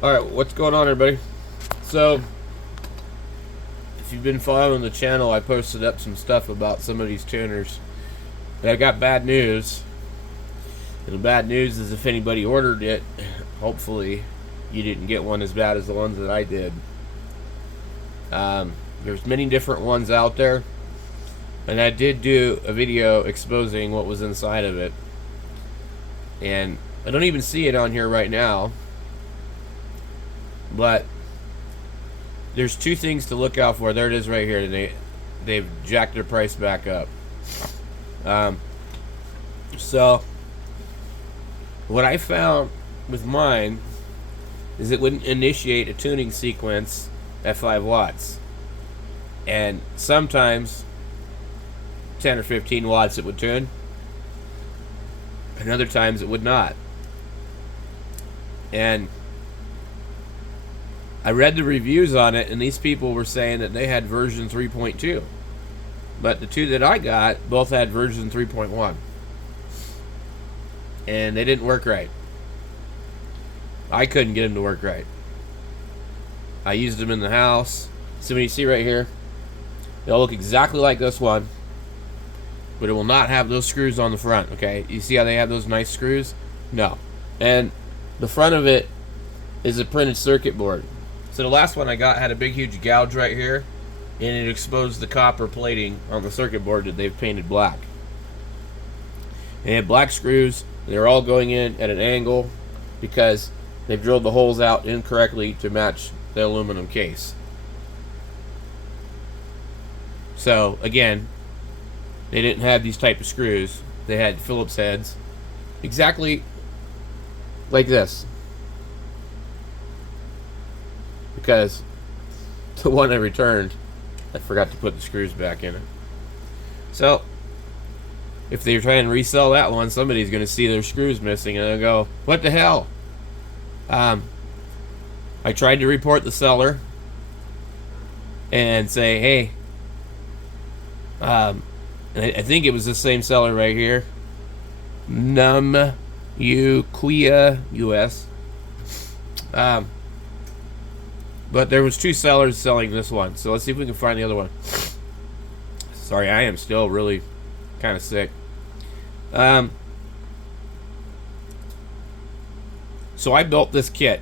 Alright, what's going on, everybody? So, if you've been following the channel, I posted up some stuff about some of these tuners. And I got bad news. And the bad news is if anybody ordered it, hopefully you didn't get one as bad as the ones that I did. There's many different ones out there. And I did do a video exposing what was inside of it. And I don't even see it on here right now. But there's two things to look out for. There it is right here. They've jacked their price back up. So what I found with mine is it wouldn't initiate a tuning sequence at 5 watts. And sometimes 10 or 15 watts it would tune. And other times it would not. And I read the reviews on it, and these people were saying that they had version 3.2. But the two that I got both had version 3.1. And they didn't work right. I couldn't get them to work right. I used them in the house. So when you see right here, they'll look exactly like this one, but it will not have those screws on the front, okay? You see how they have those nice screws? No. And the front of it is a printed circuit board. So the last one I got had a big huge gouge right here, and it exposed the copper plating on the circuit board that they've painted black. And it had black screws. They're all going in at an angle because they've drilled the holes out incorrectly to match the aluminum case. So again, they didn't have these type of screws. They had Phillips heads exactly like this. Because the one I returned, I forgot to put the screws back in it. So if they try and resell that one, somebody's going to see their screws missing and they'll go, what the hell? I tried to report the seller and say, hey, and I think it was the same seller right here, Num Uquia US. But there was two sellers selling this one, so let's see if we can find the other one. Sorry, I am still really kind of sick. So I built this kit,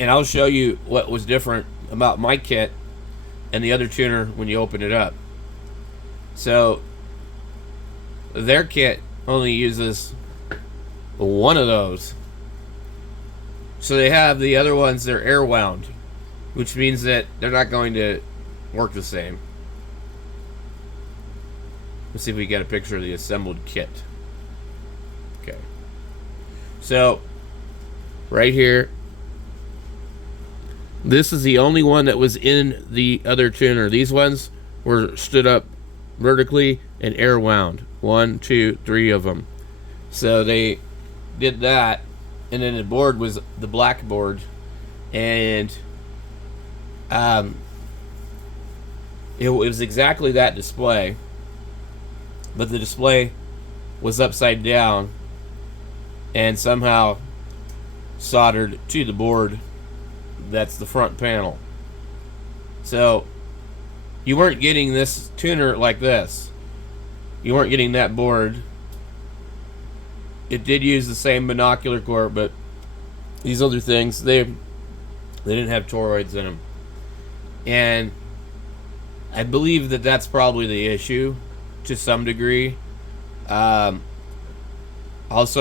and I'll show you what was different about my kit and the other tuner when you open it up. So their kit only uses one of those. So they have the other ones, they're air wound, which means that they're not going to work the same. Let's see if we get a picture of the assembled kit. Okay. So right here, this is the only one that was in the other tuner. These ones were stood up vertically and air wound. 1, 2, 3 of them. So they did that, and then the board was the black board, and it was exactly that display, but the display was upside down and somehow soldered to the board that's the front panel. So you weren't getting this tuner like this. You weren't getting that board. It did use the same binocular core, but these other things, they didn't have toroids in them. And I believe that that's probably the issue to some degree. Also,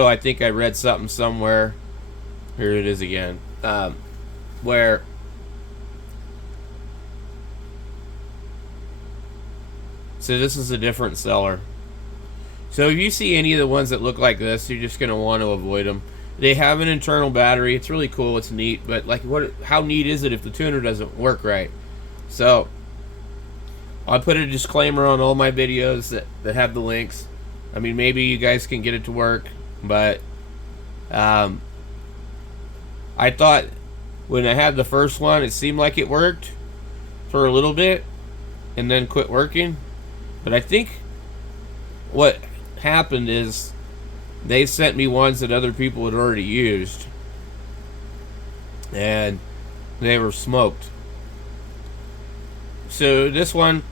I think I read something somewhere. Here it is again. Where so this is a different seller. So if you see any of the ones that look like this, you're just going to want to avoid them. They have an internal battery. It's really cool. It's neat. But like, how neat is it if the tuner doesn't work right? So I'll put a disclaimer on all my videos that have the links. I mean, maybe you guys can get it to work. But I thought when I had the first one, it seemed like it worked for a little bit and then quit working. But I think what happened is they sent me ones that other people had already used, and they were smoked. So this one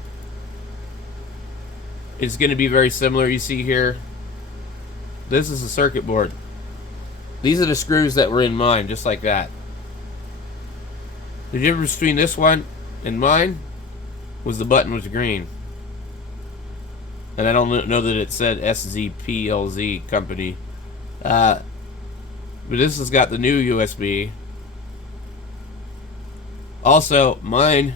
is going to be very similar. You see here, this is a circuit board. These are the screws that were in mine, just like that. The difference between this one and mine was the button was green. And I don't know that it said SZPLZ company. But this has got the new USB. Also, mine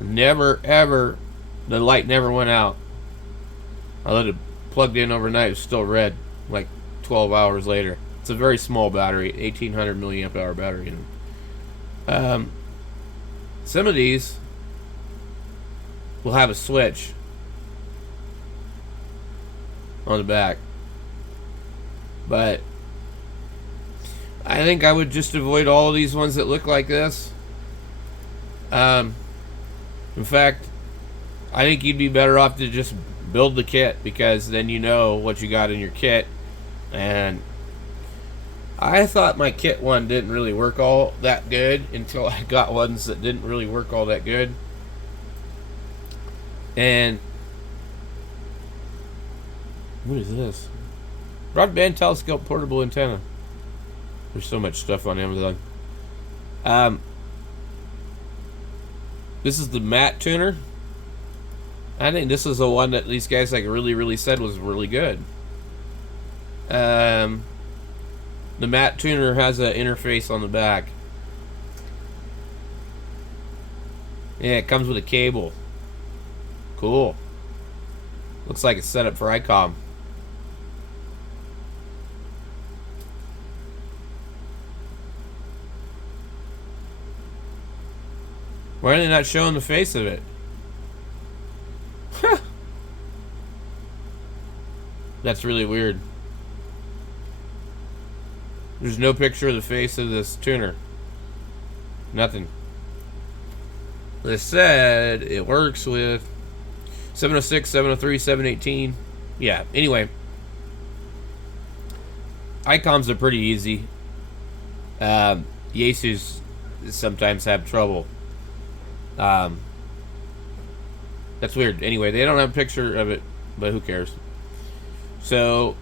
never ever, the light never went out. I let it plugged in overnight, it was still red like 12 hours later. It's a very small battery, 1800 milliamp hour battery. Some of these will have a switch on the back, but I think I would just avoid all of these ones that look like this. In fact, I think you'd be better off to just build the kit, because then you know what you got in your kit. And I thought my kit one didn't really work all that good until I got ones that didn't really work all that good. And what is this? Broadband telescope portable antenna. There's so much stuff on Amazon. This is the matte tuner. I think this is the one that these guys like really said was really good. The matte tuner has an interface on the back. Yeah, it comes with a cable. Cool. Looks like it's set up for ICOM. Why are they not showing the face of it? That's really weird. There's no picture of the face of this tuner. Nothing. They said it works with 706, 703, 718. Yeah, anyway. ICOMs are pretty easy. Yaesus sometimes have trouble. That's weird. Anyway, they don't have a picture of it, but who cares? So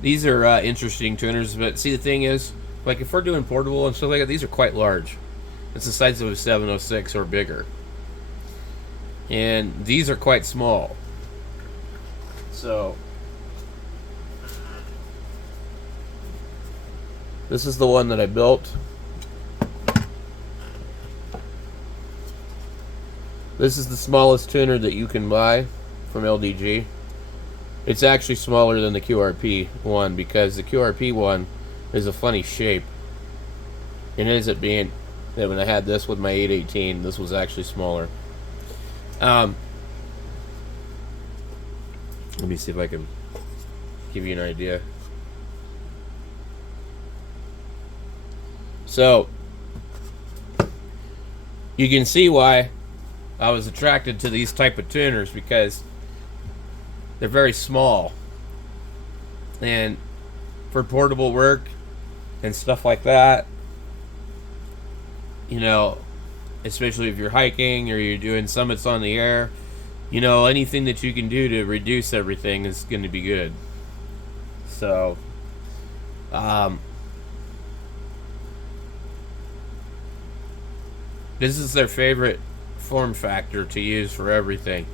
these are interesting tuners, but see, the thing is, like if we're doing portable and stuff like that, these are quite large. It's the size of a 706 or bigger, and these are quite small. So this is the one that I built. This is the smallest tuner that you can buy from LDG. It's actually smaller than the QRP one, because the QRP one is a funny shape. It ends up being that when I had this with my 818, this was actually smaller. Let me see if I can give you an idea. So you can see why I was attracted to these type of tuners, because they're very small, and for portable work and stuff like that, you know, especially if you're hiking or you're doing summits on the air, you know, anything that you can do to reduce everything is going to be good. So this is their favorite form factor to use for everything.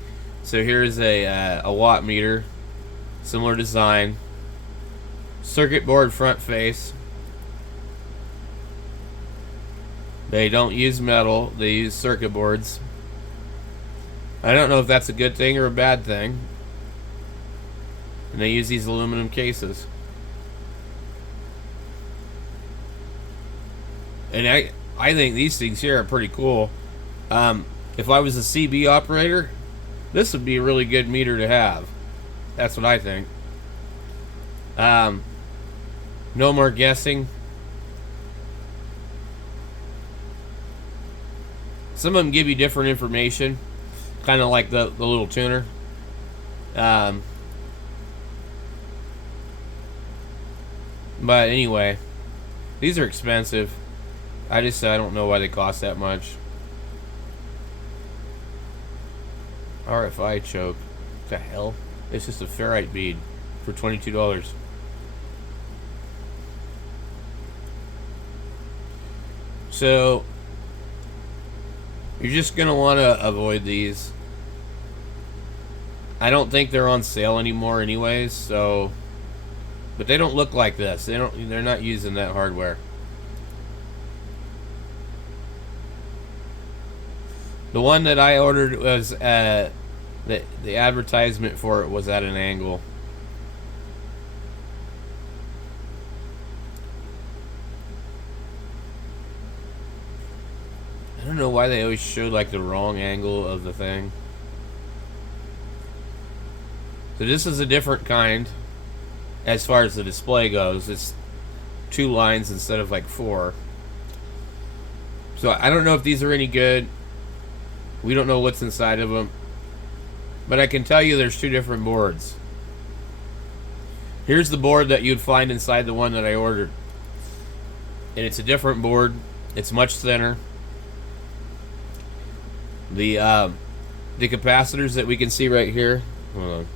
So here's a watt meter, similar design, circuit board front face. They don't use metal, they use circuit boards. I don't know if that's a good thing or a bad thing. And they use these aluminum cases. And I think these things here are pretty cool. If I was a CB operator, this would be a really good meter to have. That's what I think. No more guessing. Some of them give you different information, kind of like the little tuner. But anyway, these are expensive. I don't know why they cost that much. RFI choke. What the hell? It's just a ferrite bead for $22. So you're just gonna want to avoid these. I don't think they're on sale anymore anyways, so but they don't look like this. They're not using that hardware. The one that I ordered was the advertisement for it was at an angle. I don't know why they always show like the wrong angle of the thing. So this is a different kind as far as the display goes. It's 2 lines instead of like 4. So I don't know if these are any good. We don't know what's inside of them. But I can tell you there's 2 different boards. Here's the board that you'd find inside the one that I ordered. And it's a different board. It's much thinner. The capacitors that we can see right here, hold on.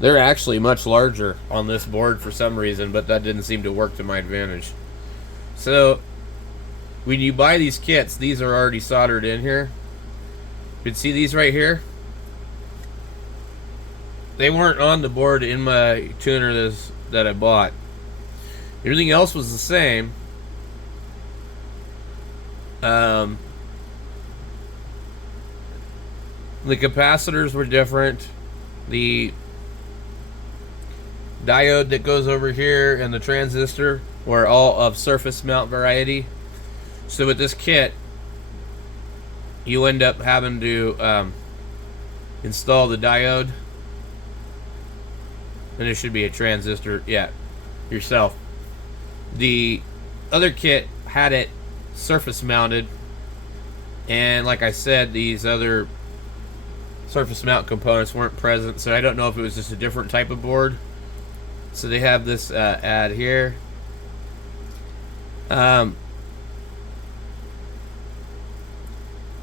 They're actually much larger on this board for some reason, but that didn't seem to work to my advantage. So when you buy these kits, these are already soldered in here. You can see these right here. They weren't on the board in my tuner that I bought. Everything else was the same. The capacitors were different. The diode that goes over here and the transistor were all of surface mount variety. So with this kit, you end up having to install the diode, and it should be a transistor, yeah, yourself. The other kit had it surface mounted, and like I said, these other surface mount components weren't present, so I don't know if it was just a different type of board. So they have this ad here. And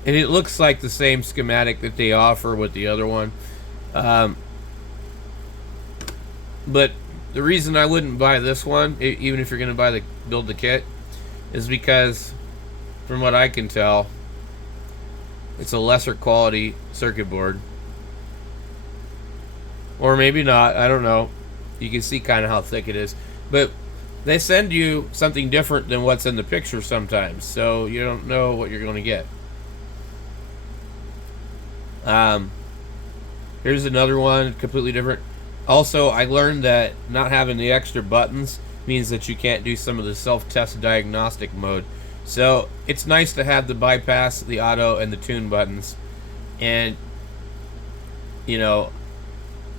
it looks like the same schematic that they offer with the other one. But the reason I wouldn't buy this one, even if you're going to build the kit, is because, from what I can tell, it's a lesser quality circuit board. Or maybe not, I don't know. You can see kind of how thick it is. But they send you something different than what's in the picture sometimes, so you don't know what you're going to get. Here's another one, completely different. Also, I learned that not having the extra buttons means that you can't do some of the self-test diagnostic mode. So it's nice to have the bypass, the auto, and the tune buttons. And, you know,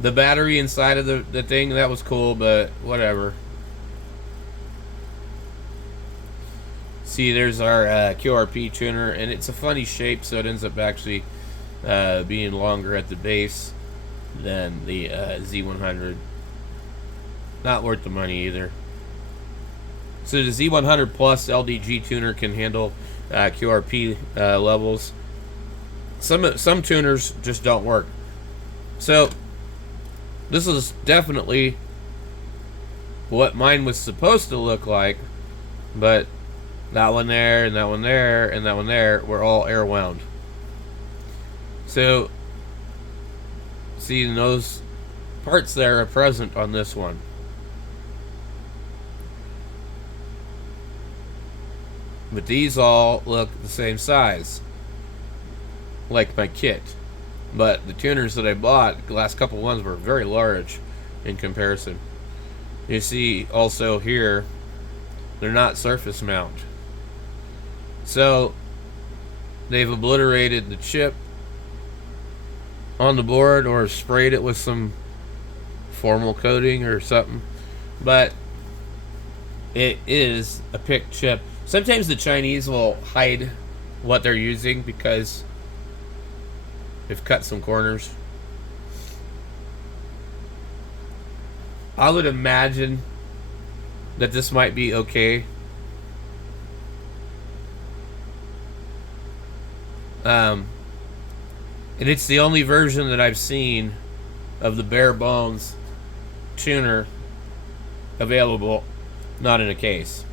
the battery inside of the thing, that was cool, but whatever. See, there's our QRP tuner, and it's a funny shape, so it ends up actually being longer at the base than the Z100. Not worth the money either. So the Z100 Plus LDG tuner can handle QRP levels. Some tuners just don't work. So this is definitely what mine was supposed to look like, but that one there, and that one there, and that one there were all air wound. So see, those parts there are present on this one. But these all look the same size, like my kit. But the tuners that I bought, the last couple ones, were very large in comparison. You see also here, they're not surface mount. So they've obliterated the chip on the board or sprayed it with some formal coating or something. But it is a PIC chip. Sometimes the Chinese will hide what they're using because they've cut some corners. I would imagine that this might be okay. And it's the only version that I've seen of the bare bones tuner available, not in a case.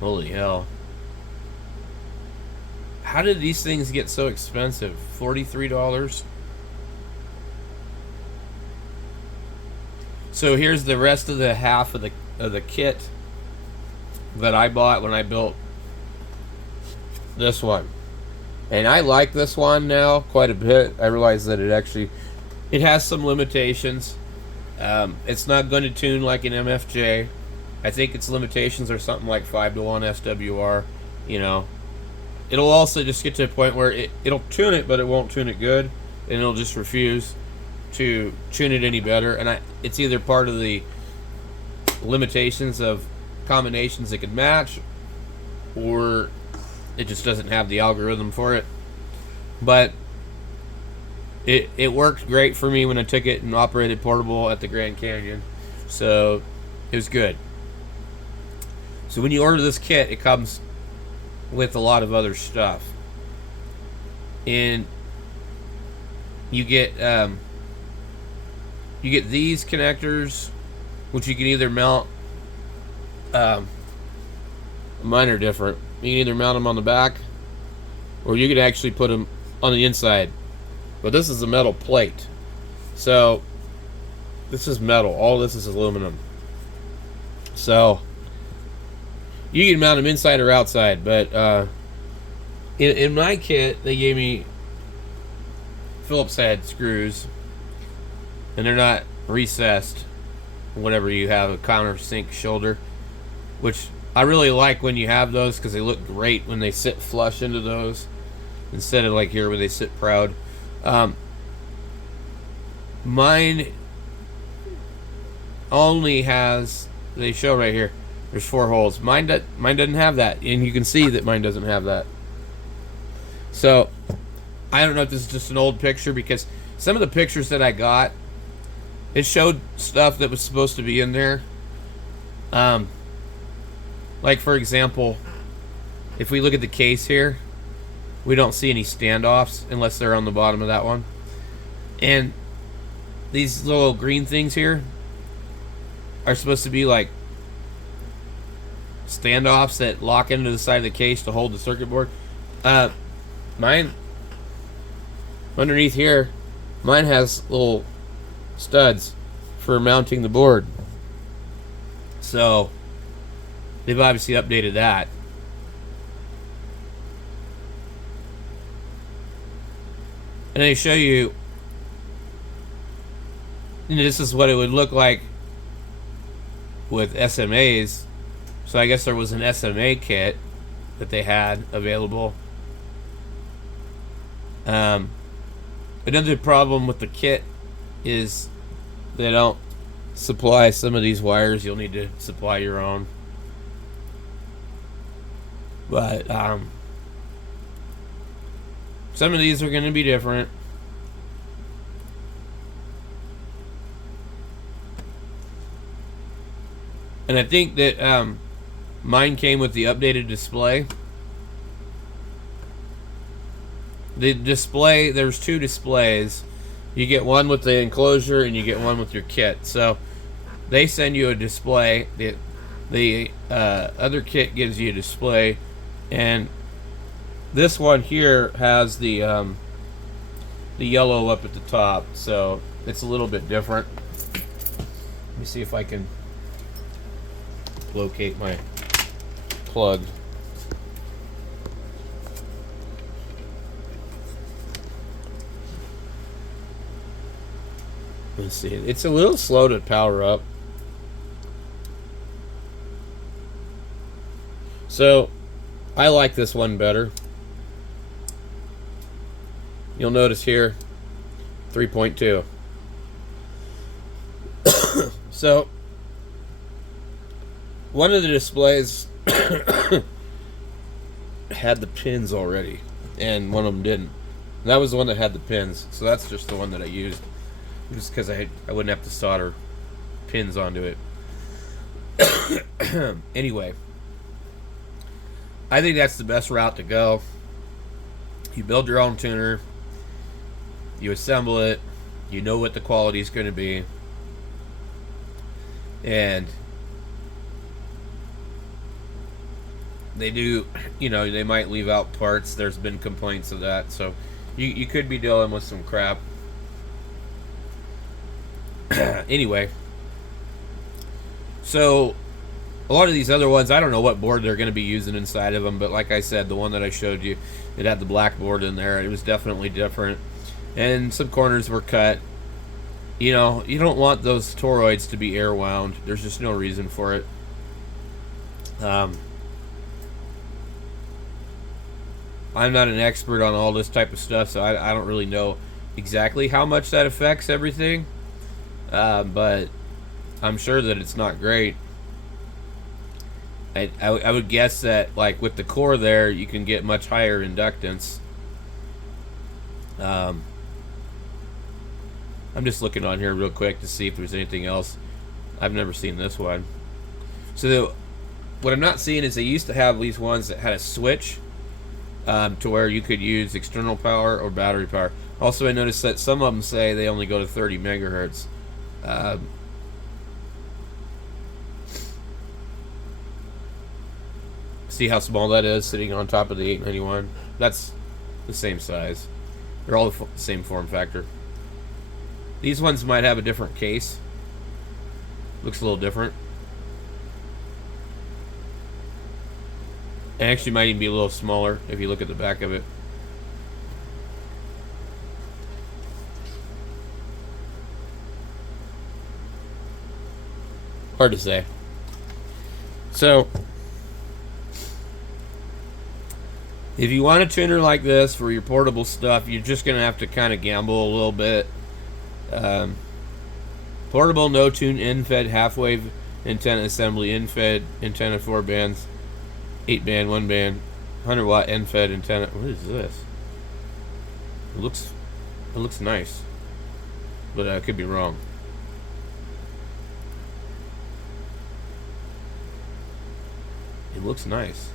Holy hell. How did these things get so expensive? $43? So here's the rest of the half of the kit that I bought when I built this one. And I like this one now quite a bit. I realize that it has some limitations. It's not going to tune like an MFJ. I think its limitations are something like 5-to-1 SWR. You know, it'll also just get to a point where it'll tune it, but it won't tune it good, and it'll just refuse to tune it any better. And it's either part of the limitations of combinations it could match, or it just doesn't have the algorithm for it. But it worked great for me when I took it and operated portable at the Grand Canyon, so it was good. So when you order this kit, it comes with a lot of other stuff, and you get these connectors, which you can either mount. Mine are different. You can either mount them on the back, or you could actually put them on the inside. But this is a metal plate, so this is metal. All this is aluminum. So you can mount them inside or outside. But in my kit, they gave me Phillips head screws, and they're not recessed. Whatever you have, a countersink shoulder, which I really like when you have those, because they look great when they sit flush into those, instead of like here where they sit proud. Mine only has, they show right here, there's 4 holes. Mine doesn't have that, and you can see that mine doesn't have that. So I don't know if this is just an old picture, because some of the pictures that I got, it showed stuff that was supposed to be in there. Like, for example, if we look at the case here, we don't see any standoffs unless they're on the bottom of that one. And these little green things here are supposed to be like standoffs that lock into the side of the case to hold the circuit board. Mine, underneath here, mine has little studs for mounting the board. So they've obviously updated that. And they show you, this is what it would look like with SMAs. So I guess there was an SMA kit that they had available. Another problem with the kit is they don't supply some of these wires. You'll need to supply your own. But some of these are going to be different. And I think that mine came with the updated display. The display, there's 2 displays. You get one with the enclosure and you get one with your kit. So they send you a display. The other kit gives you a display, and this one here has the yellow up at the top, so it's a little bit different. Let me see if I can locate my plug. Let's see. It's a little slow to power up. So I like this one better. You'll notice here 3.2. So one of the displays had the pins already, and one of them didn't. That was the one that had the pins, so that's just the one that I used, just because I wouldn't have to solder pins onto it. Anyway, I think that's the best route to go. You build your own tuner, you assemble it, you know what the quality is going to be, and they do, they might leave out parts. There's been complaints of that, so you could be dealing with some crap. Anyway, so a lot of these other ones, I don't know what board they're going to be using inside of them, but like I said, the one that I showed you, it had the black board in there. It was definitely different, and some corners were cut. You don't want those toroids to be air wound. There's just no reason for it. I'm not an expert on all this type of stuff, so I don't really know exactly how much that affects everything, but I'm sure that it's not great. I would guess that, like, with the core there, you can get much higher inductance. I'm just looking on here real quick to see if there's anything else. I've never seen this one. So what I'm not seeing is they used to have these ones that had a switch to where you could use external power or battery power. Also, I noticed that some of them say they only go to 30 megahertz. See how small that is sitting on top of the 891? That's the same size. They're all the same form factor. These ones might have a different case. Looks a little different. And actually might even be a little smaller if you look at the back of it. Hard to say. So, if you want a tuner like this for your portable stuff, you're just going to have to kind of gamble a little bit. Portable no-tune in-fed half-wave antenna assembly, in-fed antenna 4 bands, 8-band, 1-band, 100-watt in-fed antenna. What is this? It looks nice, but I could be wrong. It looks nice.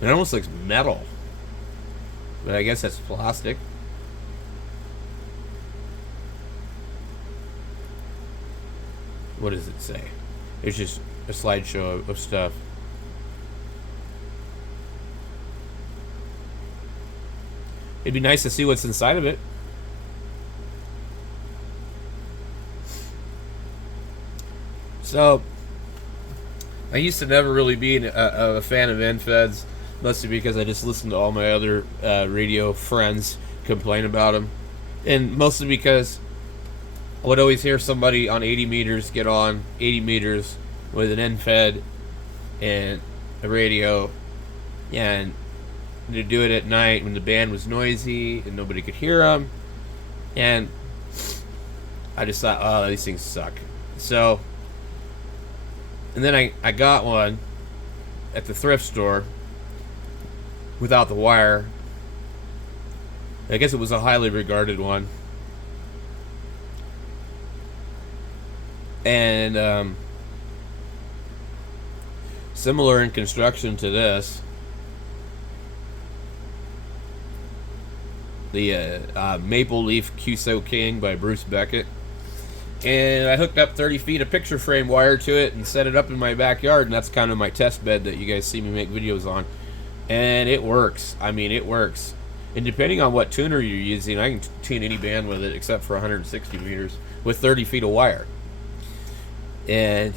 It almost looks metal, but I guess that's plastic. What does it say? It's just a slideshow of stuff. It'd be nice to see what's inside of it. So, I used to never really be a fan of NFEDs, mostly because I just listened to all my other radio friends complain about them, and mostly because I would always hear somebody on 80 meters get on 80 meters with an NFED and a radio, and to do it at night when the band was noisy and nobody could hear them, and I just thought, oh, these things suck. So, and then I got one at the thrift store without the wire. I guess it was a highly regarded one. And similar in construction to this. The Maple Leaf QSO King by Bruce Beckett. And I hooked up 30 feet of picture frame wire to it and set it up in my backyard, and that's kind of my test bed that you guys see me make videos on. And it works. I mean, it works. And depending on what tuner you're using, I can tune any band with it except for 160 meters with 30 feet of wire. And,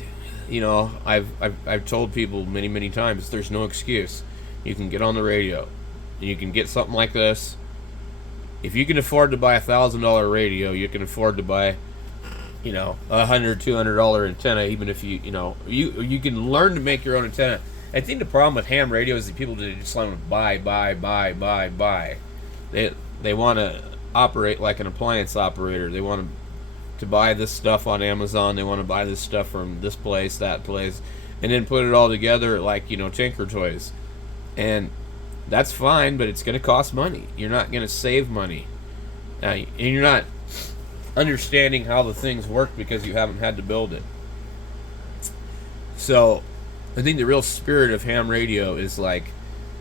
you know, I've told people many times, there's no excuse. You can get on the radio, and you can get something like this. If you can afford to buy a $1,000 radio, you can afford to buy, you know, $100, $200 antenna. Even if you you can learn to make your own antenna. I think the problem with ham radios is that people just want to buy. They want to operate like an appliance operator. They want to buy this stuff on Amazon. They want to buy this stuff from this place, that place, and then put it all together like, you know, Tinker Toys. And That's fine, but it's going to cost money. You're not going to save money. And you're not understanding how the things work because you haven't had to build it. So, I think the real spirit of ham radio is like,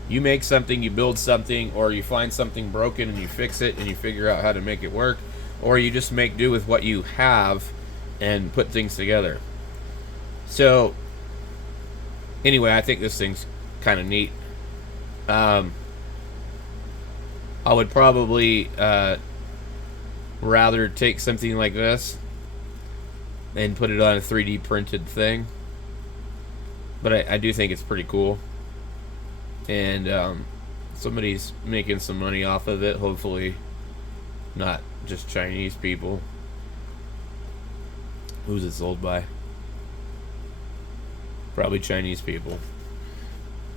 you make something, you build something, or you find something broken and you fix it and you figure out how to make it work, or you just make do with what you have and put things together. So, anyway, I think this thing's kind of neat. I would probably rather take something like this and put it on a 3D printed thing. But I do think it's pretty cool. And somebody's making some money off of it, hopefully not just Chinese people. Who's it sold by? Probably Chinese people.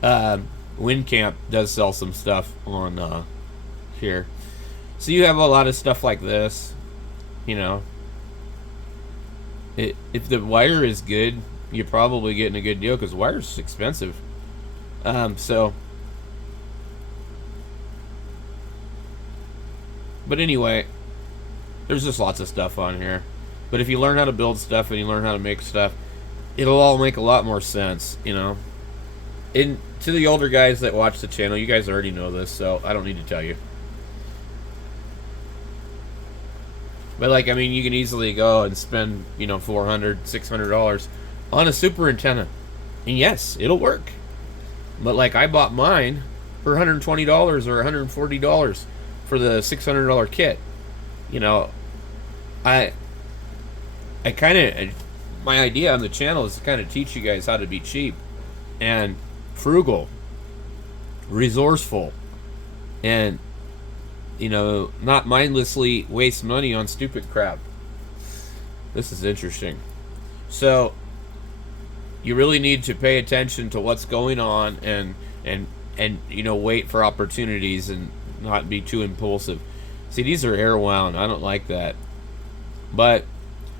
WinCamp does sell some stuff on here. So you have a lot of stuff like this. You know, if the wire is good, you're probably getting a good deal because wire's expensive. So, but anyway, there's just lots of stuff on here. But if you learn how to build stuff and you learn how to make stuff, it'll all make a lot more sense, you know. And to the older guys that watch the channel, you guys already know this, so I don't need to tell you. But like, I mean, you can easily go and spend, you know, $400, $600 on a super antenna. And yes, it'll work. But like, I bought mine for $120 or $140 for the $600 kit. You know, I kind of, my idea on the channel is to kind of teach you guys how to be cheap and frugal, resourceful, and, you know, not mindlessly waste money on stupid crap. This is interesting. So, you really need to pay attention to what's going on and you know, wait for opportunities and not be too impulsive. See, these are air wound. I don't like that. But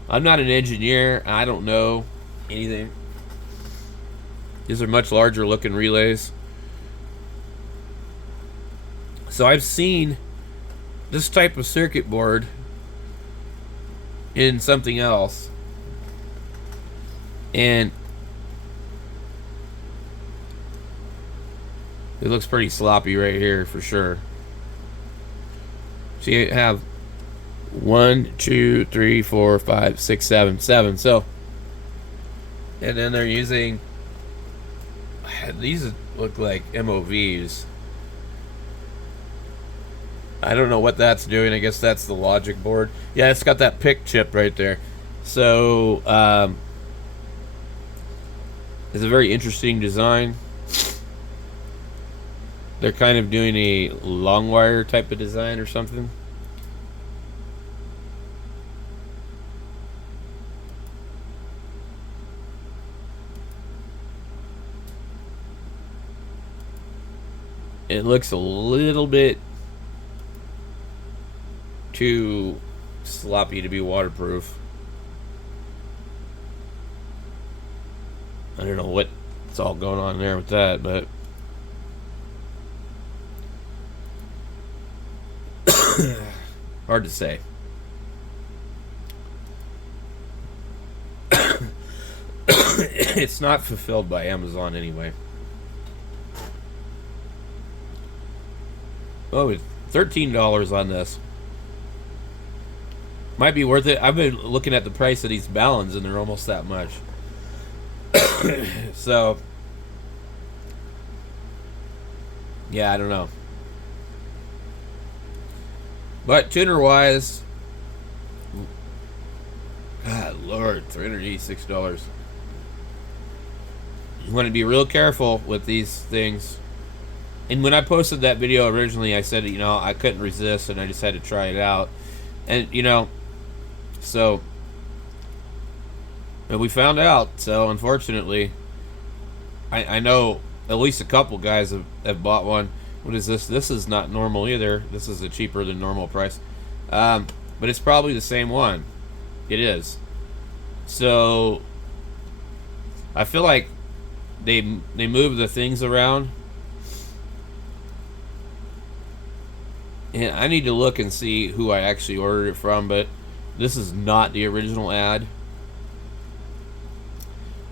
I'm not an engineer. I don't know anything. These are much larger looking relays. So I've seen this type of circuit board in something else. And it looks pretty sloppy right here for sure. So you have 1, 2, 3, 4, 5, 6, 7. So, and then they're using, these look like MOVs. I don't know what that's doing. I guess that's the logic board. Yeah, it's got that PIC chip right there. So, it's a very interesting design. They're kind of doing a long wire type of design or something. It looks a little bit too sloppy to be waterproof. I don't know what's all going on there with that, but hard to say. It's not fulfilled by Amazon anyway. Oh, it's $13 on this. Might be worth it. I've been looking at the price of these Ballons and they're almost that much. So, yeah, I don't know. But tuner wise, God Lord, $386. You want to be real careful with these things. And when I posted that video originally, I said, you know, I couldn't resist and I just had to try it out. And, you know, so, and we found out. So, unfortunately, I know at least a couple guys have bought one. What is this? This is not normal either. This is a cheaper than normal price. But it's probably the same one. It is. So, I feel like they move the things around And I need to look and see who I actually ordered it from, but this is not the original ad.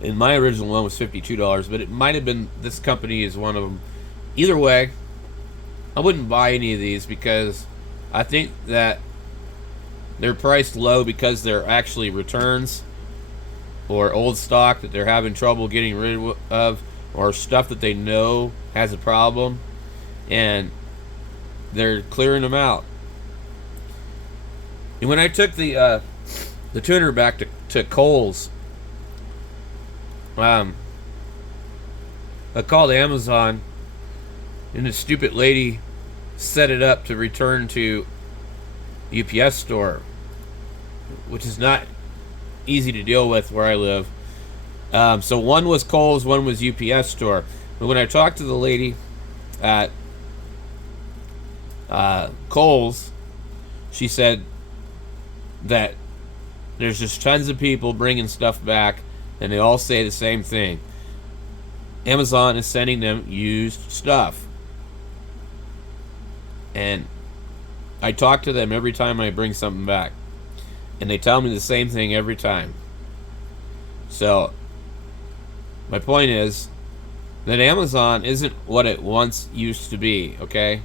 And my original one was $52, but it might have been this company is one of them. Either way, I wouldn't buy any of these because I think that they're priced low because they're actually returns or old stock that they're having trouble getting rid of, or stuff that they know has a problem, and they're clearing them out. And when I took the tuner back to Kohl's, I called Amazon, and the stupid lady set it up to return to UPS store, which is not easy to deal with where I live. So one was Kohl's, one was UPS store. But when I talked to the lady at Kohl's, she said that there's just tons of people bringing stuff back, and they all say the same thing. Amazon is sending them used stuff. And I talk to them every time I bring something back, and they tell me the same thing every time. So my point is that Amazon isn't what it once used to be, okay?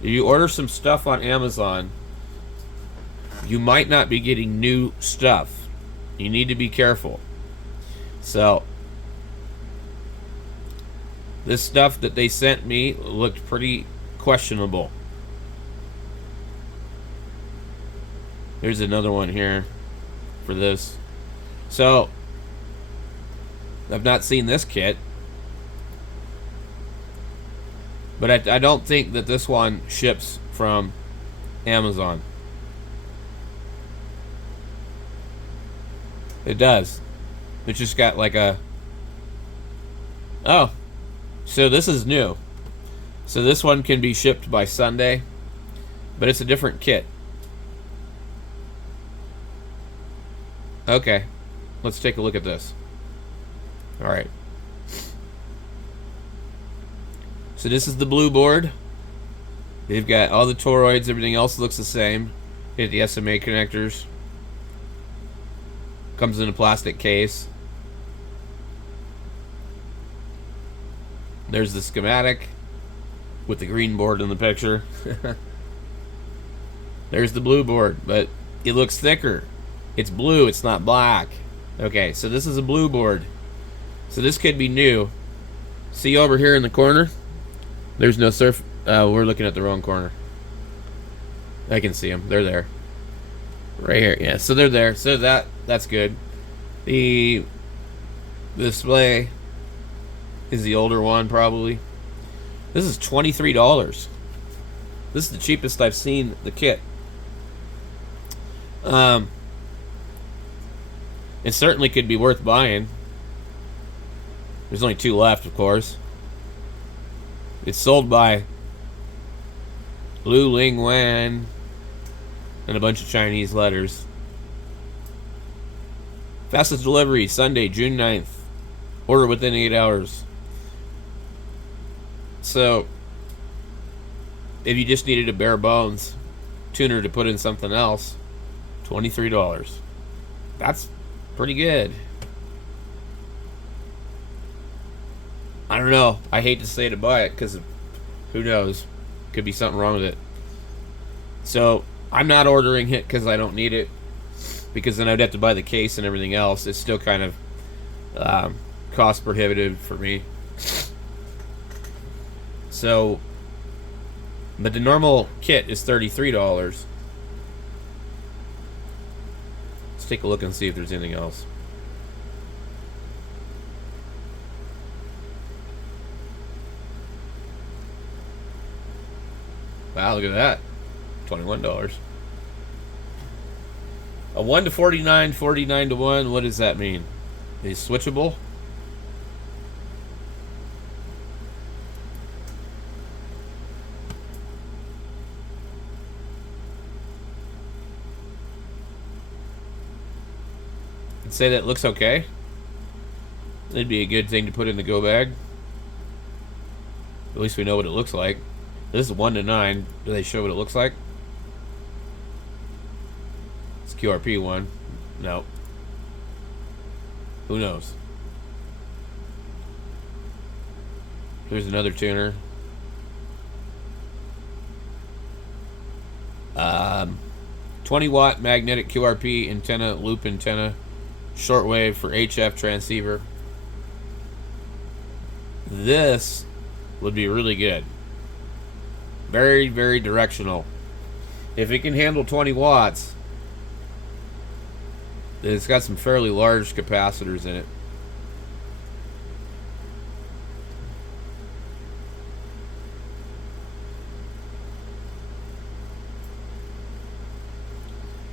If you order some stuff on Amazon, you might not be getting new stuff. You need to be careful. So this stuff that they sent me looked pretty questionable. There's another one here for this. So I've not seen this kit, but I don't think that this one ships from Amazon. It does. It just got like a... Oh, so this is new. So this one can be shipped by Sunday, but it's a different kit. Okay, let's take a look at this. Alright. So this is the blue board. They've got all the toroids, everything else looks the same. Hit the SMA connectors. Comes in a plastic case. There's the schematic with the green board in the picture. There's the blue board, but it looks thicker. It's blue, it's not black. Okay, so this is a blue board. So this could be new. See over here in the corner? There's no surf. We're looking at the wrong corner. I can see them. They're there. Right here. Yeah, so they're there. So that's good. The display is the older one, probably. This is $23. This is the cheapest I've seen the kit. It certainly could be worth buying. There's only 2 left, of course. It's sold by Lu Ling Wan and a bunch of Chinese letters. Fastest delivery, Sunday, June 9th. Order within 8 hours. So, if you just needed a bare bones tuner to put in something else, $23. That's pretty good. I don't know. I hate to say to buy it because who knows? Could be something wrong with it. So I'm not ordering it because I don't need it, because then I'd have to buy the case and everything else. It's still kind of cost prohibitive for me. So, but the normal kit is $33. Let's take a look and see if there's anything else. Wow, look at that. $21. A 1 to 49, 49 to 1. What does that mean? Is it switchable? I'd say that looks okay. That'd be a good thing to put in the go bag. At least we know what it looks like. This is 1 to 9. Do they show what it looks like? It's QRP 1. No. Who knows? Here's another tuner. 20 watt magnetic QRP antenna, loop antenna, shortwave for HF transceiver. This would be really good. Very, very directional. If it can handle 20 watts, then it's got some fairly large capacitors in it.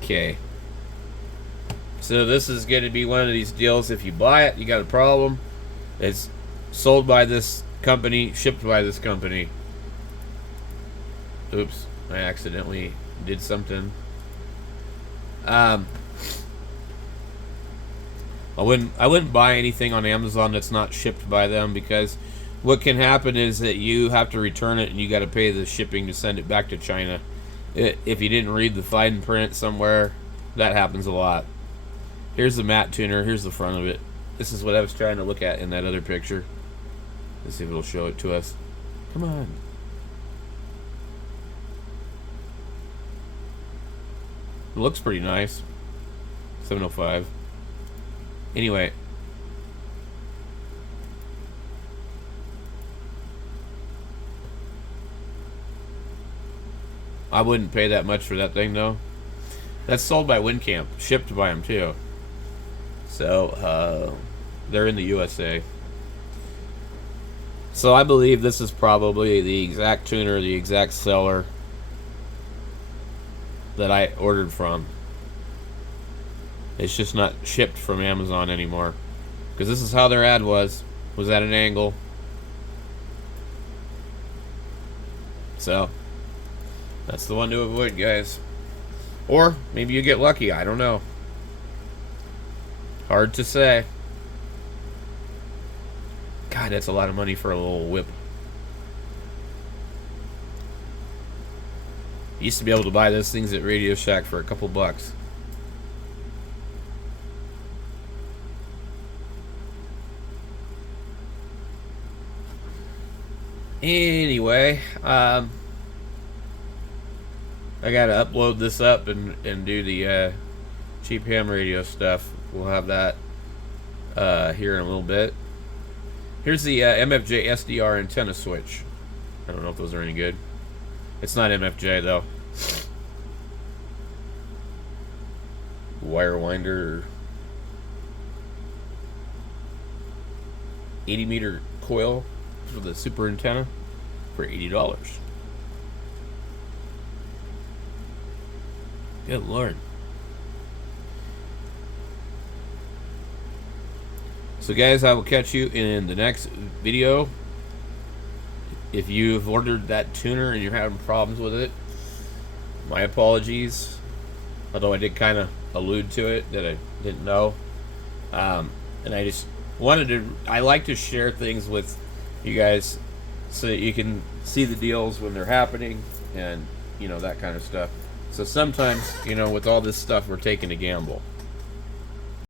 Okay. So this is going to be one of these deals. If you buy it, you got a problem. It's sold by this company, shipped by this company. Oops, I accidentally did something. I wouldn't buy anything on Amazon that's not shipped by them, because what can happen is that you have to return it and you got to pay the shipping to send it back to China. If you didn't read the fine print somewhere, that happens a lot. Here's the matte tuner. Here's the front of it. This is what I was trying to look at in that other picture. Let's see if it'll show it to us. Come on. It looks pretty nice. 705. Anyway. I wouldn't pay that much for that thing, though. That's sold by WinCamp. Shipped by them, too. So, they're in the USA. So I believe this is probably the exact tuner, the exact seller that I ordered from. It's just not shipped from Amazon anymore. Because this is how their ad was at an angle. So, that's the one to avoid, guys. Or maybe you get lucky. I don't know. Hard to say. God, that's a lot of money for a little whip. Used to be able to buy those things at Radio Shack for a couple bucks. Anyway, I gotta upload this up and do the cheap ham radio stuff. We'll have that here in a little bit. Here's the MFJ SDR antenna switch. I don't know if those are any good. It's not MFJ though. Wire winder. 80 meter coil for the super antenna for $80. Good Lord. So guys, I will catch you in the next video. If you've ordered that tuner and you're having problems with it, my apologies. Although I did kind of allude to it that I didn't know. And I just wanted to, I like to share things with you guys so that you can see the deals when they're happening and, you know, that kind of stuff. So sometimes, you know, with all this stuff, we're taking a gamble.